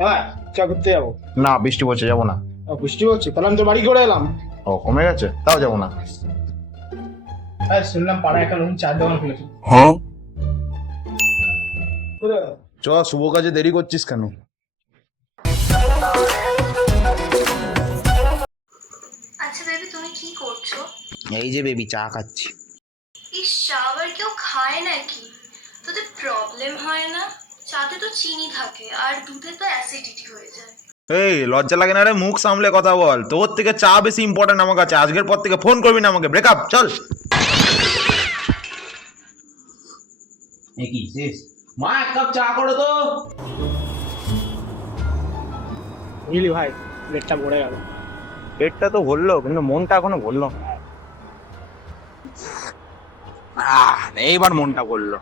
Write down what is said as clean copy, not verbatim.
হ্যাঁ, চা করতে যাবো। না, বৃষ্টি পড়ছে, যাবো না। বৃষ্টি হচ্ছে, তাহলে আমি তো বাড়ি করে এলাম। ও, কমে গেছে, তাও যাবো না। হ্যাঁ, শুনলাম পাড়ায় একটা নতুন চার দোকান খুলেছে। হ্যাঁ, কোথায়? চ, শুভ কাজে দেরি করছিস কেন? আচ্ছা বেবি, তুমি কি করছো? এই যে বেবি, চা খাচ্ছি। ইস, চা আবার কেউ খায় নাকি? তোদের প্রবলেম হয় না? চাতে তো চিনি থাকে আর দুধে তো অ্যাসিডিটি হয়ে যায়। এই, লজ্জা লাগে না রে? মুখ সামলে কথা বল। তোর থেকে চা বেশি ইম্পর্টেন্ট আমার কাছে। আজকের পর থেকে ফোন করবি না আমাকে। ব্রেকআপ, চল। কি শেষ? মা, এক কাপ চা করো তো। বুঝলি ভাই, পেটটা ভরে গেল। পেটটা তো ভরলো, কিন্তু মনটা এখনো ভরলো না। এইবার মনটা ভরলো।